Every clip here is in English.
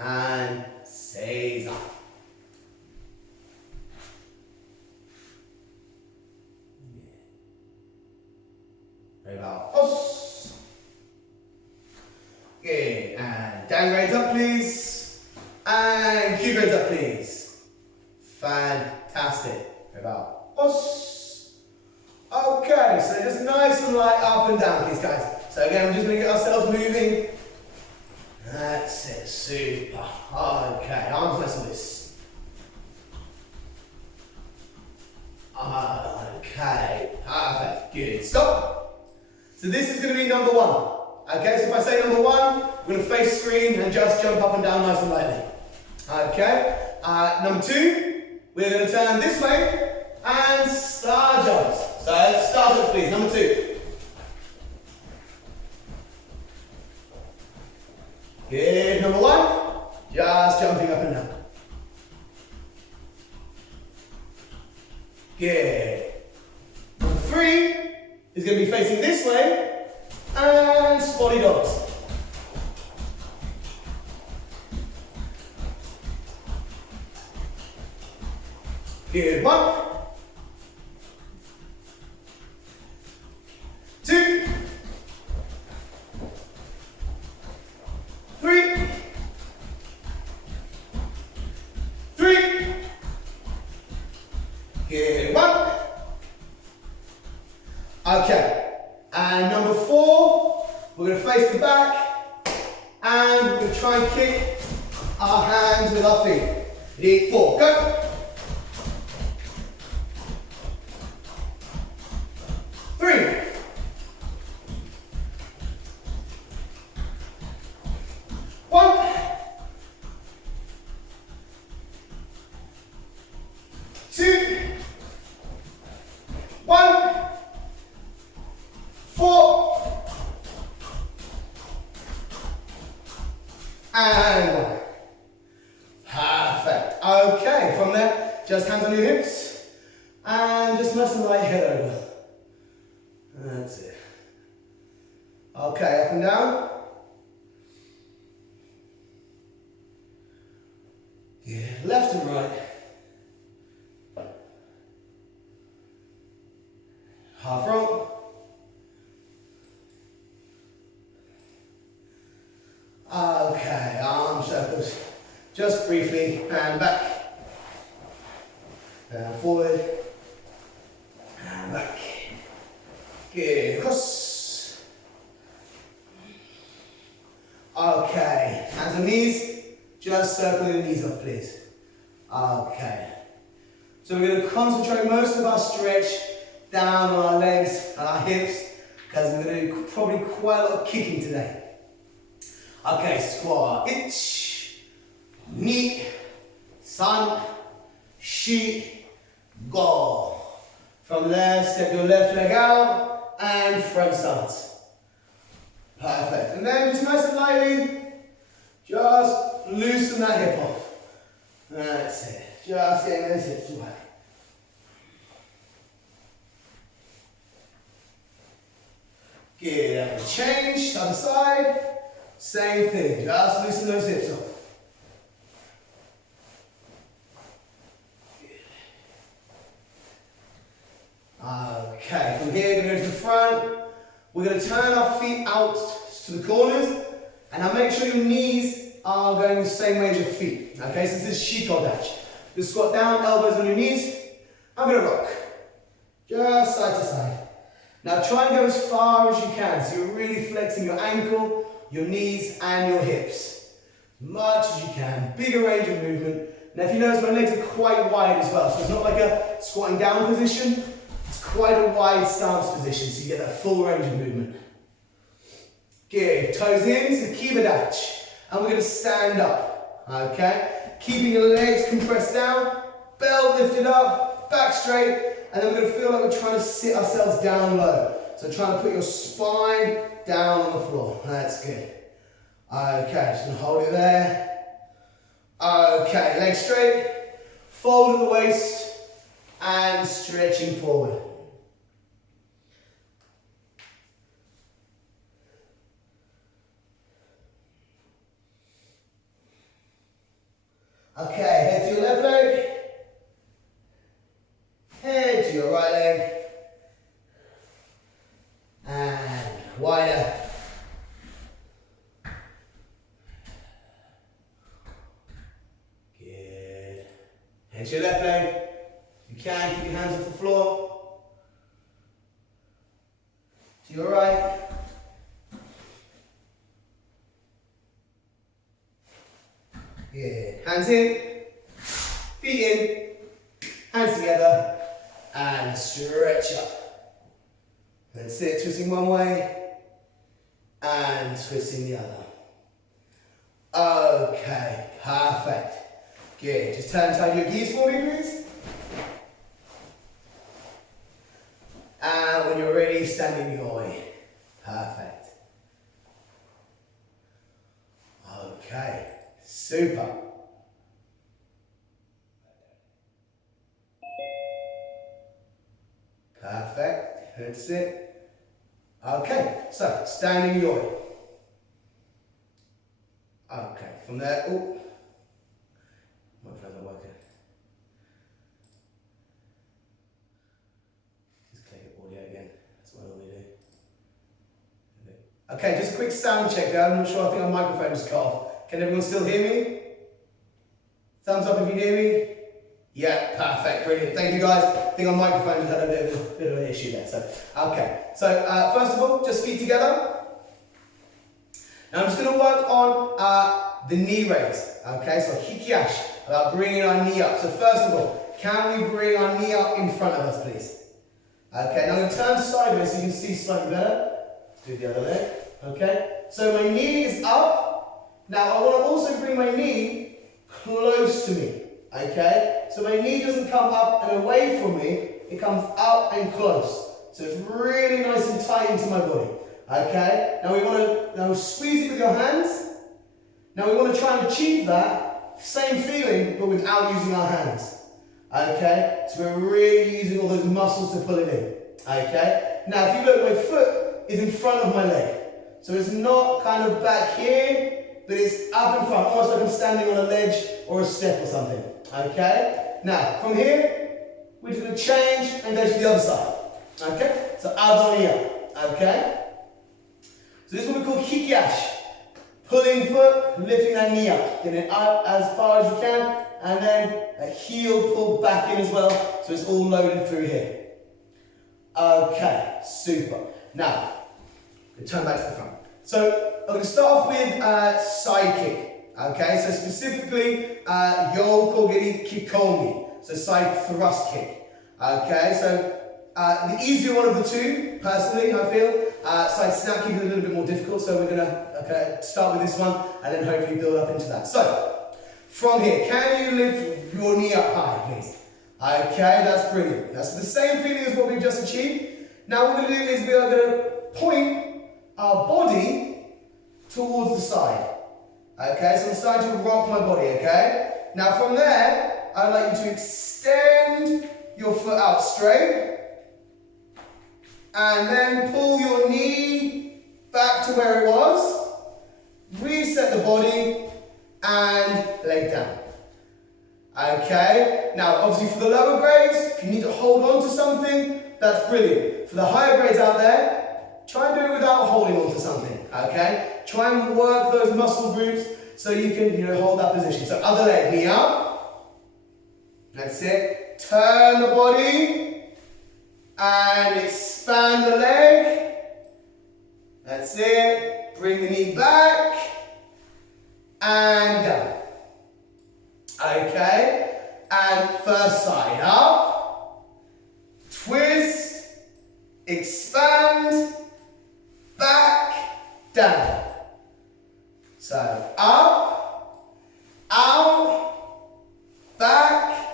and seiza. Very well. Os. Good, and down grades up please, and Q grades up please. Fantastic. Very well. Os. Okay, so just nice and light up and down please guys. So again, we're just going to get ourselves moving. That's it, super. Okay, arms nice and loose. Okay, perfect, good. Stop. So this is going to be number one. Okay, so if I say number one, we're going to face screen and just jump up and down nice and lightly. Okay, number two, we're going to turn this way and star jumps. So star jumps please, number two. Good, number one, just jumping up and down. Good. Number three is going to be facing this way and spotty dogs. Good, one. Two. Three. Good, one. Okay, and number four, we're going to face the back and we're going to try and kick our hands with our feet. Ready, four, go. Three. One. Two. One. Four. And one. Perfect. Okay, from there, just hands on your hips and just nice and light head over. That's it. Okay, up and down. Yeah, left and right. Half roll. Okay, arm circles. Just briefly, and back. Down forward. And back. Good. Cross. Okay, hands on knees. Just circling the knees off, please. Okay. So we're going to concentrate most of our stretch down on our legs and our hips because we're going to do probably quite a lot of kicking today. Okay, squat. Ich, ni, san, shi, go. From there, step your left leg out and front stance. Perfect. And then just nice and lightly, just loosen that hip off. That's it. Just getting those hips away. Good. And change, other side. Same thing. Just loosen those hips off. Okay, from here we're going to go to the front. We're going to turn our feet out to the corners, and now make sure your knees are going the same way as your feet. Okay, so this is shikodach. You squat down, elbows on your knees. I'm going to rock. Just side to side. Now try and go as far as you can, so you're really flexing your ankle, your knees, and your hips. As much as you can. Bigger range of movement. Now if you notice, my legs are quite wide as well, so it's not like a squatting down position. It's quite a wide stance position, so you get that full range of movement. Good. Toes in, so kibadach. And we're going to stand up. Okay? Keeping your legs compressed down, belt lifted up, back straight, and then we're going to feel like we're trying to sit ourselves down low. So trying to put your spine down on the floor. That's good. Okay, just going to hold it there. Okay, legs straight, fold at the waist, and stretching forward. Okay, head to your left leg. Head to your right leg. And wider. Good. Head to your left leg. If you can, keep your hands off the floor. To your right. Good. Hands in, feet in, hands together, and stretch up. That's it, twisting one way, and twisting the other. Okay, perfect. Good, just turn tight your gears for me, please. And when you're ready, stand in your way. Perfect. Okay, super. Perfect, that's it. Okay, so stand in your way. Okay, from there, oh, my friends are working. Just click it audio again, that's what I normally do. Okay, just a quick sound check there. I'm not sure, I think our microphone just cut off. Can everyone still hear me? Thumbs up if you hear me. Yeah, perfect, brilliant. Thank you guys. I think our microphone had a bit of an issue there. So, okay. So first of all, just feet together. Now I'm just going to work on the knee raise. Okay, so hikiashi, about bringing our knee up. So first of all, can we bring our knee up in front of us, please? Okay, now I'm going to turn sideways so you can see slightly better. Let's do the other leg. Okay, so my knee is up. Now I want to also bring my knee close to me. Okay, so my knee doesn't come up and away from me, it comes up and close. So it's really nice and tight into my body. Okay, now we want to squeeze it with your hands. Now we want to try and achieve that same feeling but without using our hands. Okay, so we're really using all those muscles to pull it in. Okay, now if you look, my foot is in front of my leg. So it's not kind of back here, but it's up in front, almost like I'm standing on a ledge or a step or something. Okay? Now, from here, we're just going to change and go to the other side. Okay? So, adonia. Okay? So this is what we call hikiashi. Pulling foot, lifting that knee up. Getting it up as far as you can, and then a heel pull back in as well, so it's all loaded through here. Okay, super. Now, we'll turn back to the front. So, I'm going to start off with side kick. Okay, so specifically, yo kogeri kikomi, so side thrust kick. Okay, so the easier one of the two, personally, I feel. Side snap kick is a little bit more difficult, so we're going to start with this one and then hopefully build up into that. So, from here, can you lift your knee up high, please? Okay, that's brilliant. That's the same feeling as what we've just achieved. Now what we're going to do is we are going to point our body towards the side. Okay, so I'm starting to rock my body, okay? Now from there, I'd like you to extend your foot out straight and then pull your knee back to where it was, reset the body and leg down. Okay, now obviously for the lower grades, if you need to hold on to something, that's brilliant. For the higher grades out there, try and do it without holding on to something, okay? Try and work those muscle groups so you can, hold that position. So other leg, knee up. That's it. Turn the body and expand the leg. That's it. Bring the knee back and down. Okay, and first side up, twist, expand, back, down. So up, out, back,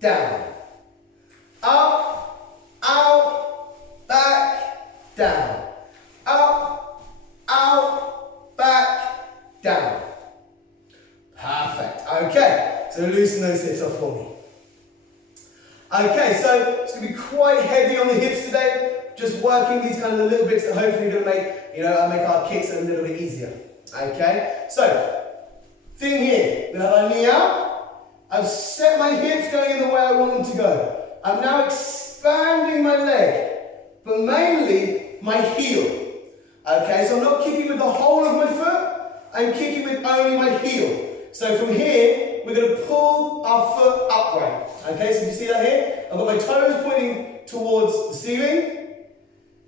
down. Up, out, back, down. Up, out, back, down. Perfect. Okay, so loosen those hips off for me. Okay, so it's going to be quite heavy on the hips today. Just working these kind of little bits that hopefully are going to make, make our kicks a little bit easier. Okay, so thing here. I'm going to have my knee out. I've set my hips going in the way I want them to go. I'm now expanding my leg, but mainly my heel. Okay, so I'm not kicking with the whole of my foot, I'm kicking with only my heel. So from here, we're going to pull our foot upright. Okay, so you see that here? I've got my toes pointing towards the ceiling,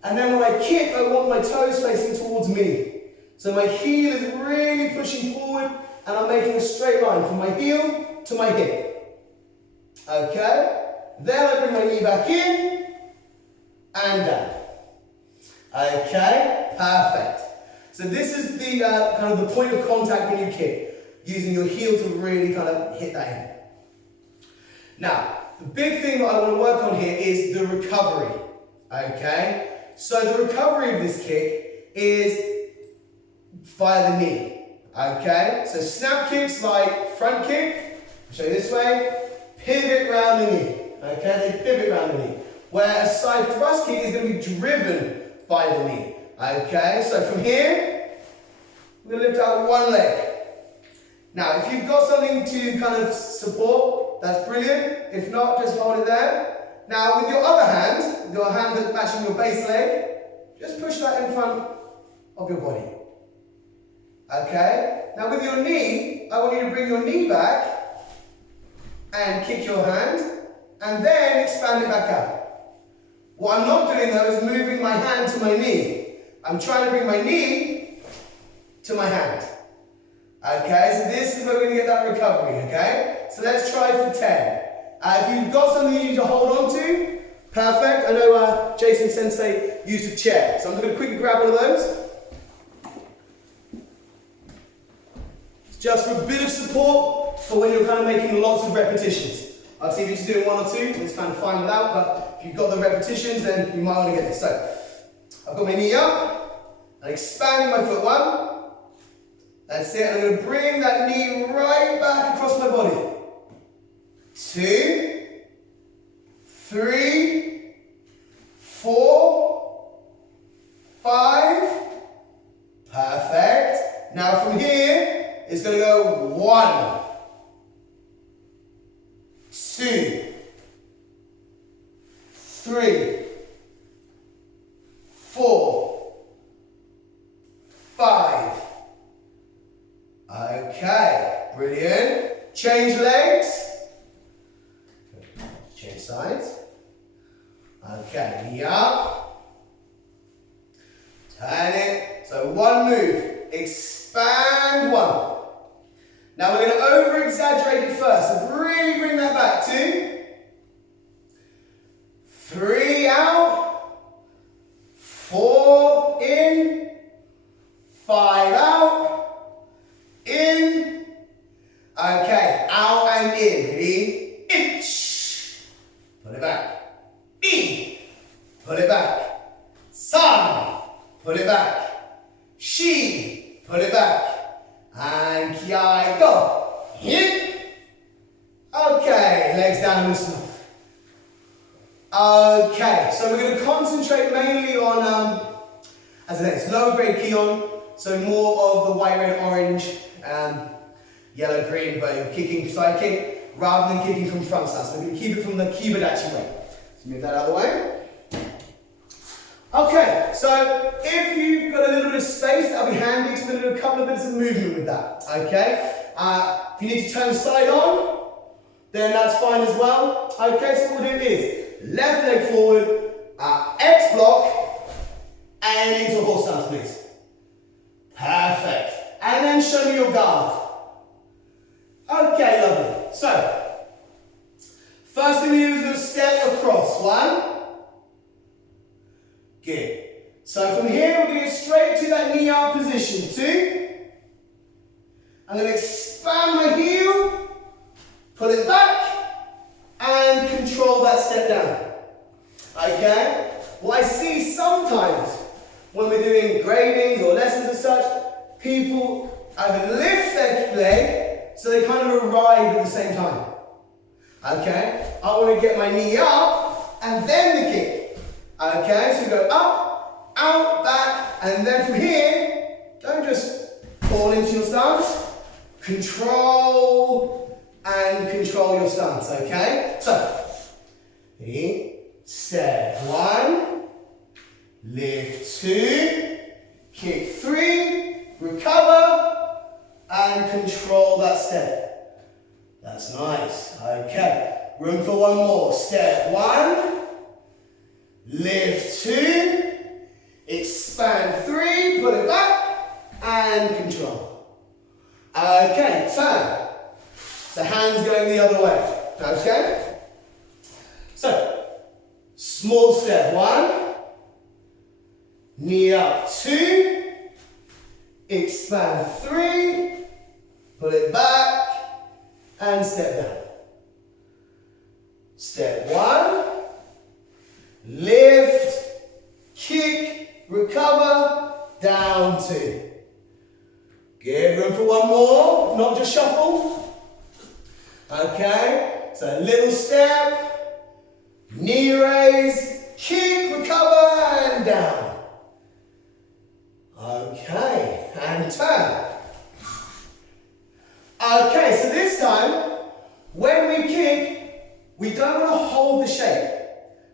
and then when I kick, I want my toes facing towards me. So my heel is really pushing forward, and I'm making a straight line from my heel to my hip. Okay, then I bring my knee back in, and down. Okay, perfect. So this is the kind of the point of contact when you kick, using your heel to really kind of hit that in. Now, the big thing that I want to work on here is the recovery. Okay, so the recovery of this kick is via the knee. Okay, so snap kicks like front kick, I'll show you this way, pivot round the knee. Okay, they pivot round the knee. Where a side thrust kick is going to be driven by the knee. Okay, so from here, we're going to lift out one leg. Now, if you've got something to kind of support, that's brilliant. If not, just hold it there. Now, with your other hand, your hand that's matching your base leg, just push that in front of your body. Okay, now with your knee, I want you to bring your knee back and kick your hand, and then expand it back out. What I'm not doing though is moving my hand to my knee. I'm trying to bring my knee to my hand. Okay, so this is where we're going to get that recovery, okay? So let's try for 10. If you've got something you need to hold on to, perfect. I know Jason Sensei used a chair, so I'm going to quickly grab one of those. It's just for a bit of support for when you're kind of making lots of repetitions. Obviously, if you're just doing one or two, it's kind of fine without, but if you've got the repetitions, then you might want to get this. So, I've got my knee up, and expanding my foot one. That's it, and I'm going to bring that knee right back across my body. 2, 3, 4, 5. Perfect. Now from here, it's going to go 1, 2, 3, 4, 5. Okay, brilliant. Change legs. Change sides. Okay, knee up. Turn it. So one move. Expand one. Now we're going to over-exaggerate it first. So really bring that back. 2, 3 out, 4 in, 5 out, in, okay, out and in. Ready? Inch. Pull it back. In. Pull it back. San. Pull it back. Shi. Pull it back. And kiai, go. Hit. Okay, legs down and loosen off. Okay, so we're going to concentrate mainly on, as I said, it's lower grade Kihon, so more of the white, red, orange, yellow, green, but you're kicking side kick rather than kicking from front side. So we're going to keep it from the Kibadatchi way. So move that out of the way. Okay, so if you've got a little bit of space, that'll be handy. So we're going to do a couple of bits of movement with that. Okay, if you need to turn side on, then that's fine as well. Okay, so what we'll do is left leg forward, X block, and into a horse stance, please. Perfect. And then show me your guard. Okay, lovely. So, first thing we do is we're going to step across. 1. Good. So from here, we're going to get straight to that knee out position. 2. I'm going to expand my heel, pull it back, and control that step down. Okay? What I see sometimes when we're doing gradings or lessons as such, people either lift their leg so they kind of arrive at the same time. Okay? I want to get my knee up and then the kick. Okay? So we go up, out, back, and then from here, don't just fall into your stance. control, and control your stance, okay? So, ready? Step 1, lift 2, kick 3, recover, and control that step. That's nice, okay. Room for one more. Step 1, lift 2, expand 3, pull it back, and control. Okay, turn. So hands going the other way, okay? So, small step 1, knee up 2, expand 3, pull it back, and step down. Step 1, lift, kick, recover, down 2. Give room for one more, if not just shuffle. Okay, so a little step, knee raise, kick, recover, and down. Okay, and turn. Okay, so this time, when we kick, we don't want to hold the shape.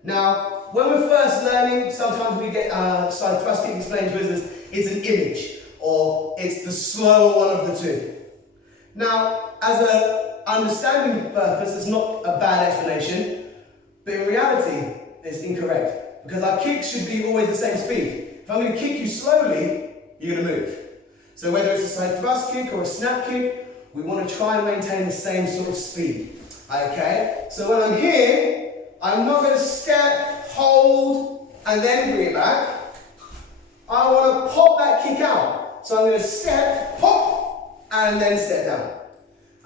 Now, when we're first learning, sometimes we get side thrust kick explained to us as it's an image, or it's the slower one of the two. Now, as an understanding purpose, it's not a bad explanation, but in reality, it's incorrect. Because our kick should be always the same speed. If I'm going to kick you slowly, you're going to move. So whether it's a side thrust kick or a snap kick, we want to try and maintain the same sort of speed. Okay? So when I'm here, I'm not going to step, hold, and then bring it back. I want to pop that kick out. So I'm going to step, pop, and then step down.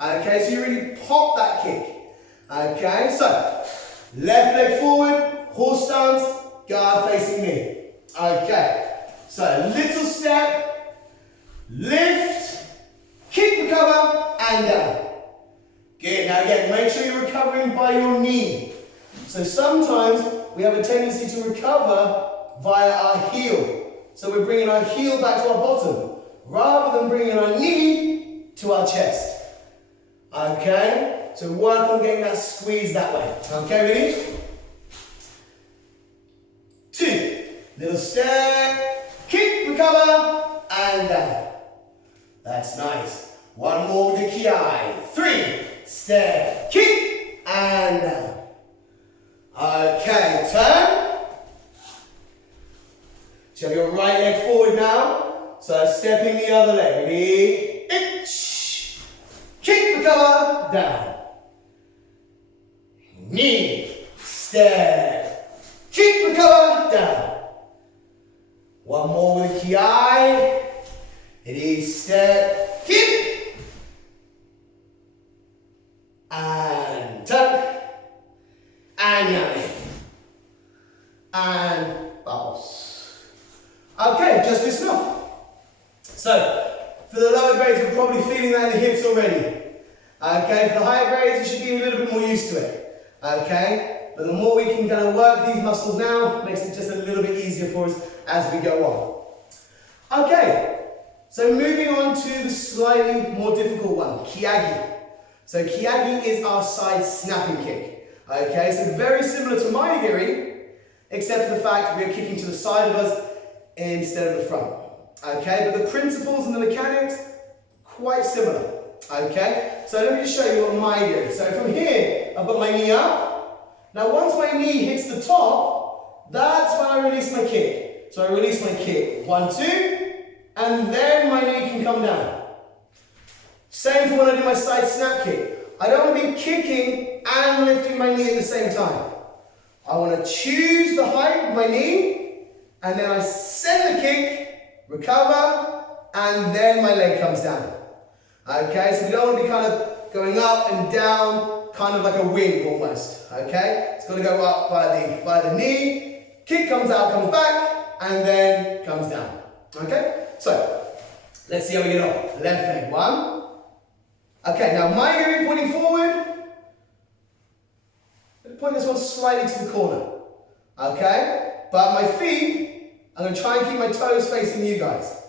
Okay, so you really pop that kick. Okay, so left leg forward, horse stance, guard facing me. Okay, so little step, lift, kick, recover, and down. Good, now again, make sure you're recovering by your knee. So sometimes we have a tendency to recover via our heel. So we're bringing our heel back to our bottom, rather than bringing our knee to our chest. Okay, so work on getting that squeeze that way. Okay, ready? 2, little step, kick, recover, and down. That's nice. One more with the ki. 3, step, kick, and down. Okay, turn. So you have your right leg forward now. So stepping the other leg. Ready? Kick, recover, down. Knee, step, kick, recover, down. One more with ki. Ready, step, kick, and turn, and yummy, and bubbles. Okay, just this enough. So, for the lower grades, you're probably feeling that in the hips already. Okay, for the higher grades, you should be a little bit more used to it. Okay, but the more we can kind of work these muscles now, makes it just a little bit easier for us as we go on. Okay, so moving on to the slightly more difficult one, Kihon. So Kihon is our side snapping kick. Okay, so very similar to Maigiri, except for the fact we are kicking to the side of us instead of the front. Okay, but the principles and the mechanics, quite similar. Okay, so let me just show you what Maigiri. So from here, I've got my knee up. Now once my knee hits the top, that's when I release my kick. So I release my kick, 1, 2, and then my knee can come down. Same for when I do my side snap kick. I don't want to be kicking and lifting my knee at the same time. I want to choose the height of my knee, and then I send the kick, recover, and then my leg comes down. Okay, so we don't want to be kind of going up and down, kind of like a wing almost. Okay, it's got to go up by the knee, kick comes out, comes back, and then comes down. Okay, so let's see how we get on. Left leg, 1. Okay, now Maigiri pointing forward. Point this one slightly to the corner. Okay, but my feet, I'm going to try and keep my toes facing you guys.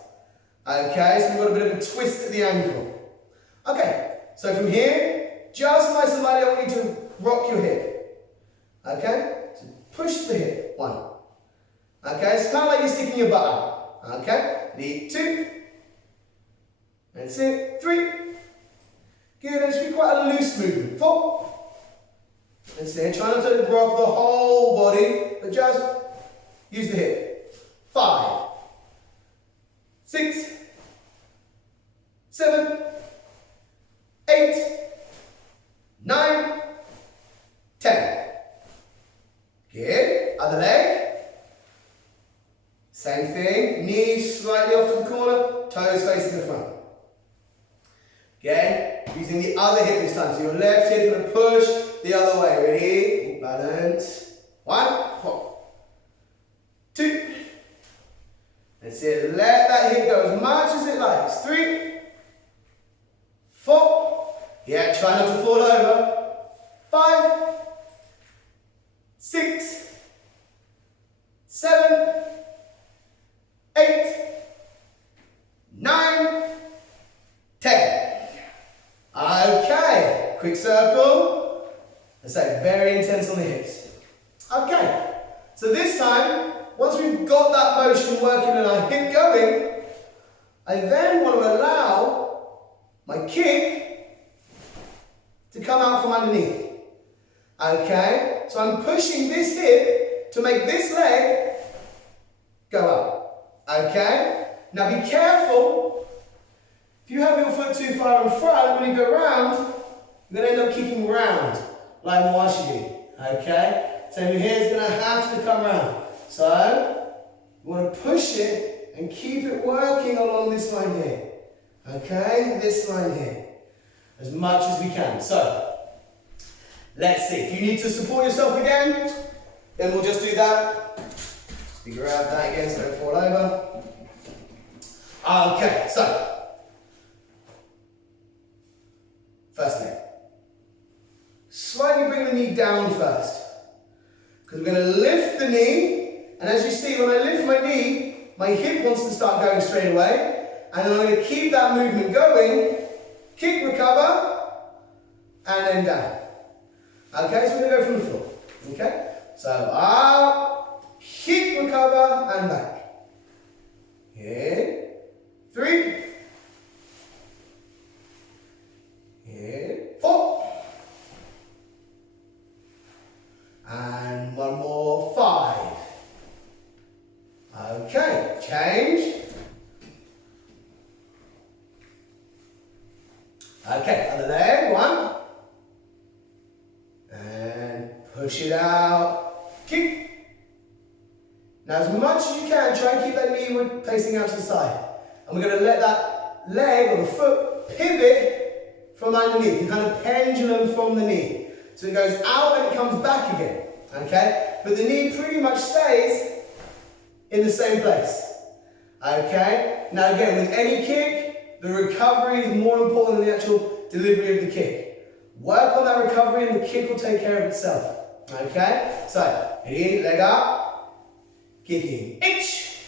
Okay, so we've got a bit of a twist at the ankle. Okay, so from here, just nice and lightly, I want you to rock your hip. Okay, so push the hip. 1. Okay, it's kind of like you're sticking your butt out. Okay, need 2. That's it. 3. Good, and it should be quite a loose movement. 4. That's it. Try not to rock the whole body, but just use the hip. 5. 6. 7. 8. 9. 10. Good. Other leg. Same thing. Knees slightly off to the corner, toes facing the front. Again, using the other hip this time. So your left hip going to push the other way. Ready? Balance. 1. Pop. 2. That's it. Let that hip go as much as it likes. 3. 4. Yeah, try not to fall over. 5. 6. 7. 8. 9. 10. Okay, quick circle. Let's say very intense on the hips. Okay, so this time, once we've got that motion working and our hip going, I then want to allow my kick to come out from underneath. Okay, so I'm pushing this hip to make this leg go up. Okay, now be careful. If you have your foot too far in front, when you go round, you're going to end up kicking round, like Mwashi. Okay? So your hair is going to have to come round. So, you want to push it and keep it working along this line here. Okay? This line here. As much as we can. So, let's see. If you need to support yourself again, then we'll just do that. You grab that again so don't fall over. Okay, so. First leg. Slightly bring the knee down first. Because we're going to lift the knee, and as you see, when I lift my knee, my hip wants to start going straight away, and then I'm going to keep that movement going, kick, recover, and then down. Okay, so we're going to go from the floor. Okay, so up, kick, recover, and back. Here, 3. Here, 4. And one more, 5. Okay, change. Okay, other leg, 1. And push it out, kick. Now as much as you can, try and keep that knee facing out to the side. And we're going to let that leg or the foot pivot from underneath, and kind of pendulum from the knee. So it goes out and it comes back again, okay? But the knee pretty much stays in the same place, okay? Now again, with any kick, the recovery is more important than the actual delivery of the kick. Work on that recovery and the kick will take care of itself, okay? So, ready, leg up, kicking, itch,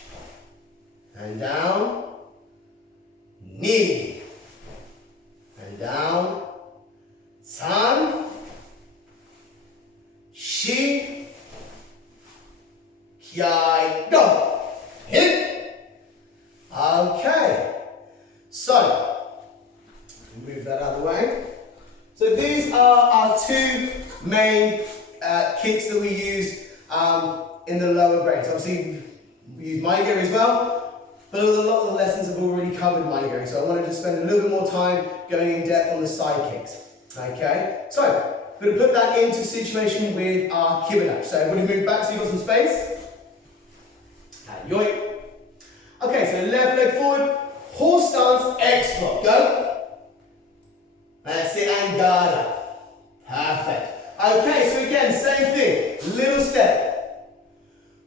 and down, knee, and down, san, shi, kiai, go, hit. Okay, so, move that out of the way. So these are our 2 main kicks that we use in the lower grades. Obviously, we use Maigiri as well. But a lot of the lessons have already covered Maigiri, so I wanted to spend a little bit more time going in depth on the side kicks. Okay, so we're going to put that into situation with our Kibanash. So everybody move back so you've got some space. And yoink. Okay, so left leg forward, horse stance, X block, go. That's it, and guard up. Perfect. Okay, so again, same thing, little step.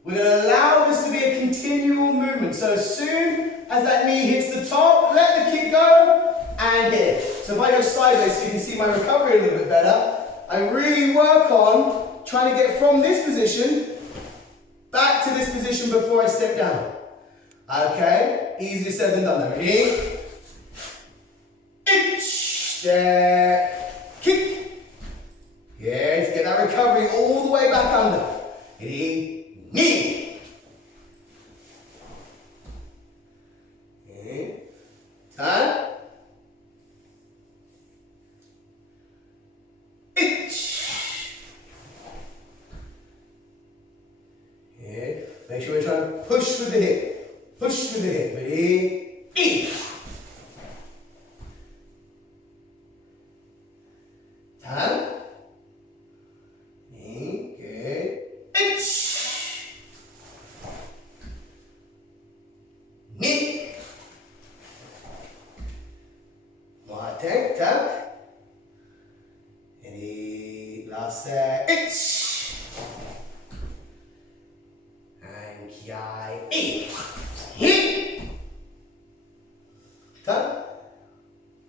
We're going to allow this to be a continual movement. So as soon as that knee hits the top, let the kick go and hit it. So if I go sideways so you can see my recovery a little bit better, I really work on trying to get from this position back to this position before I step down. Okay, easier said than done though. Ready? Itch. check, kick. Yes, get that recovery all the way back under. Knee. Turn. Make sure we're trying to push with the hip. Push with the hip. Ready? Turn. Good. Knee. More take. Turn. Ready? Last set. Turn.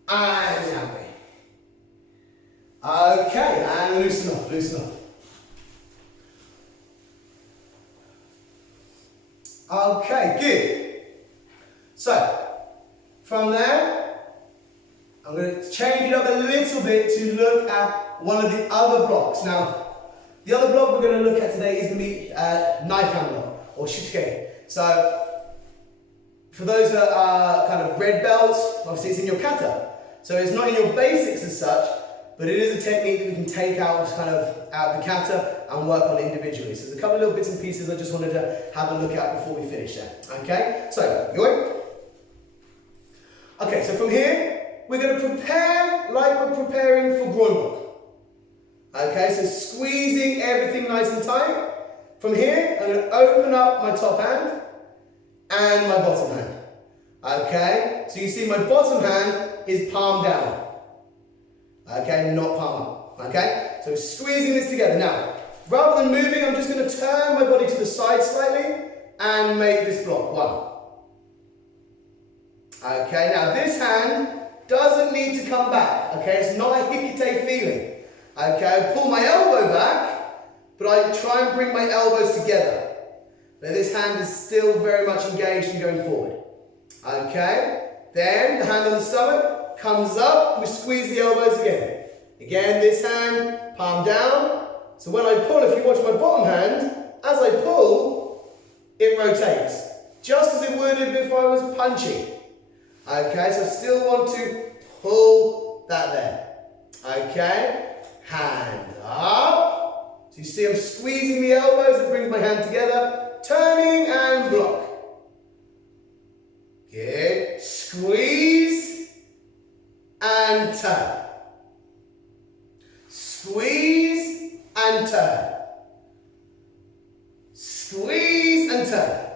And down. Okay, and loosen off, loosen off. Okay, good. So, from there, I'm going to change it up a little bit to look at one of the other blocks. Now, the other block we're going to look at today is going to be knife hand block, or shitsuke. So, for those that are kind of red belts, obviously it's in your kata. So it's not in your basics as such, but it is a technique that we can take out of the kata and work on individually. So there's a couple of little bits and pieces I just wanted to have a look at before we finish there. Okay, so you ready? Okay, so from here, we're going to prepare like we're preparing for groin block. Okay, so squeezing everything nice and tight. From here, I'm going to open up my top hand and my bottom hand. Okay, so you see my bottom hand is palm down. Okay, not palm up. Okay, so squeezing this together. Now, rather than moving, I'm just going to turn my body to the side slightly and make this block. 1. Okay, now this hand doesn't need to come back. Okay, it's not a hikite feeling. Okay, I pull my elbow back, but I try and bring my elbows together. But this hand is still very much engaged and going forward. Okay, then the hand on the stomach comes up, we squeeze the elbows again. Again, this hand, palm down. So when I pull, if you watch my bottom hand, as I pull, it rotates. Just as it would if I was punching. Okay, so I still want to pull that there. Okay, hand up. So you see I'm squeezing the elbows, it brings my hand together. Turning and block. Good. Squeeze and turn. Squeeze and turn. Squeeze and turn.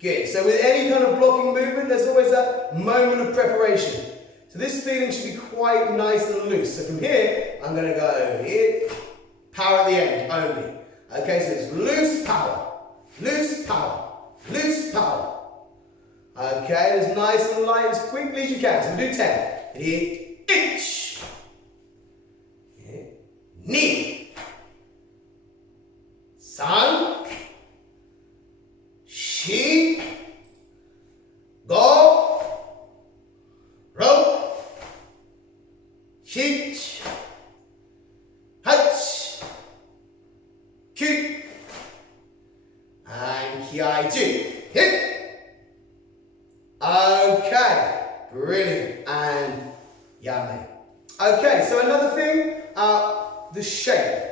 Good. So with any kind of blocking movement, there's always a moment of preparation. So this feeling should be quite nice and loose. So from here, I'm going to go here, power at the end only. Okay, so it's loose power. Loose power, loose power. Okay, as nice and light as quickly as you can. So we'll do 10. Ready? Itch. Knee. San. Shi. Go. Ro. Hitch. Hutch. Kick. And Kiai hit. Okay, brilliant. And yame. Okay, so another thing, the shape.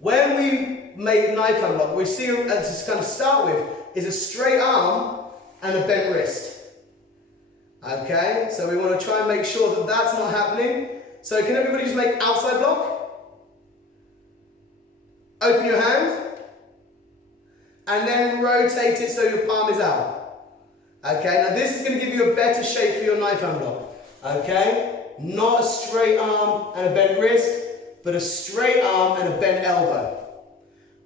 When we make knife hand block, we see to kind of start with is a straight arm and a bent wrist. Okay, so we want to try and make sure that that's not happening. So can everybody just make outside block? Open your hand. And then rotate it so your palm is out. Okay, now this is going to give you a better shape for your knife hand block. Okay, not a straight arm and a bent wrist, but a straight arm and a bent elbow.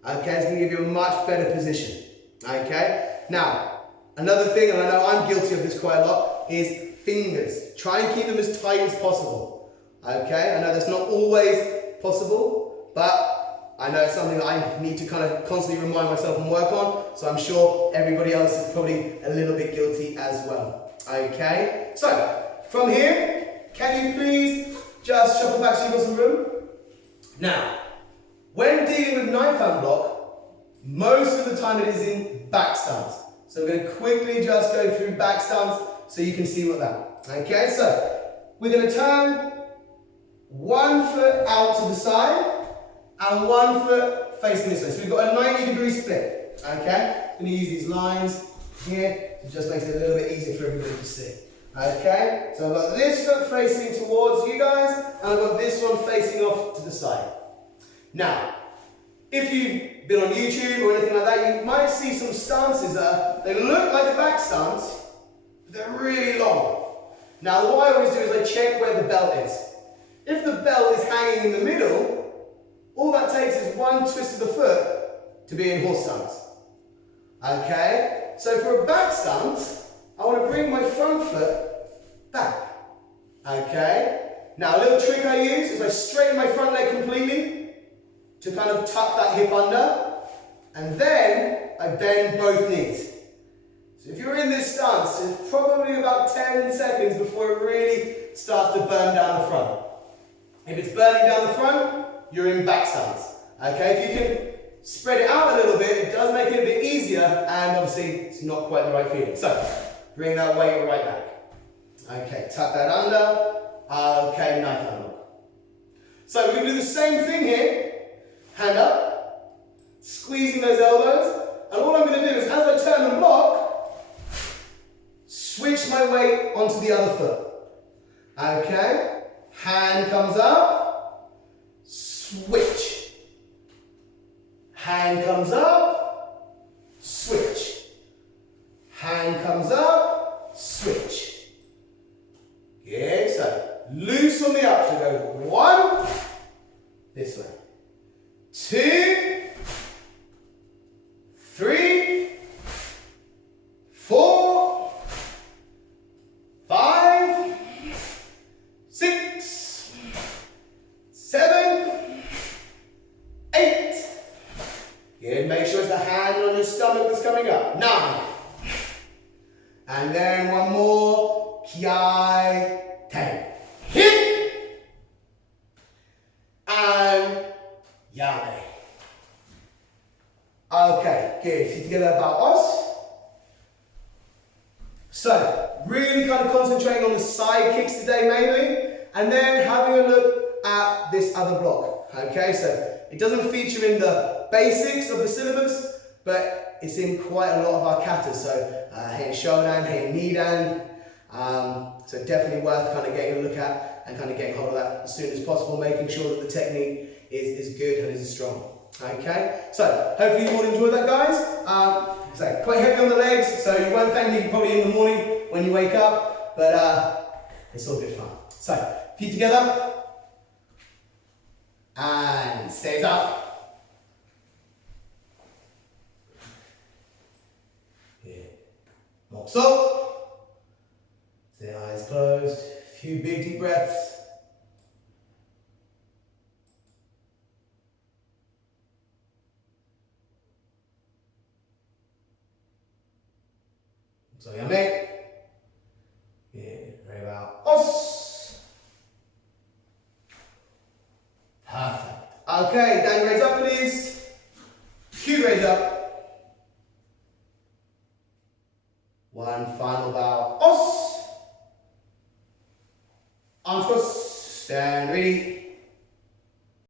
Okay, it's going to give you a much better position. Okay, now another thing, and I know I'm guilty of this quite a lot, is fingers. Try and keep them as tight as possible. Okay, I know that's not always possible, but I know it's something that I need to kind of constantly remind myself and work on, so I'm sure everybody else is probably a little bit guilty as well. Okay, so from here, Can you please just shuffle back so you've got some room? Now, when dealing with knife hand block, most of the time it is in back stance. So we're going to quickly just go through back stance so you can see what that. Okay, so we're going to turn one foot out to the side and one foot facing this way. So we've got a 90-degree split. Okay, I'm going to use these lines here. It just makes it a little bit easier for everybody to see. Okay, so I've got this foot facing towards you guys, and I've got this one facing off to the side. Now, if you've been on YouTube or anything like that, you might see some stances that they look like a back stance, but they're really long. Now, what I always do is I check where the belt is. If the belt is hanging in the middle, all that takes is one twist of the foot to be in horse stance. Okay, so for a back stance, I want to bring my front foot back. Okay, now a little trick I use is I straighten my front leg completely to kind of tuck that hip under, and then I bend both knees. So if you're in this stance, it's probably about 10 seconds before it really starts to burn down the front. If it's burning down the front, you're in back stance. Okay, if you can spread it out a little bit, it does make it a bit easier, and obviously it's not quite the right feeling. So bring that weight right back. Okay, tuck that under. Okay, knife hand lock. So we're going to do the same thing here. Hand up, squeezing those elbows, and all I'm going to do is, as I turn and block, switch my weight onto the other foot. Okay, hand comes up, switch. Hand comes up, switch. Hand comes up, switch. Good, so loose on the up, so go 1, this way. 2, 3, 4, 5, 6, 7, 8. Good, make sure it's the hand on your stomach that's coming up. 9. And then one more. Kiai, 10. Hit. And yame. Okay, good. Feet together about us. So, really kind of concentrating on the side kicks today mainly, and then having a look at this other block. Okay, so it doesn't feature in the basics of the syllabus, but it's in quite a lot of our katas. So, here shodan, here nidan. So definitely worth kind of getting a look at and kind of getting hold of that as soon as possible, making sure that the technique is good and is strong. Okay, so hopefully you all enjoyed that, guys. So quite heavy on the legs, so you won't thank me probably in the morning when you wake up, but it's all good fun. So feet together and stays up. Here, mops up. The eyes closed, a few big deep breaths. So yame. Yeah, very well. Os. Perfect. Okay, down grades up please. Few grades up. One final bow. Os. Arms crossed, stand ready.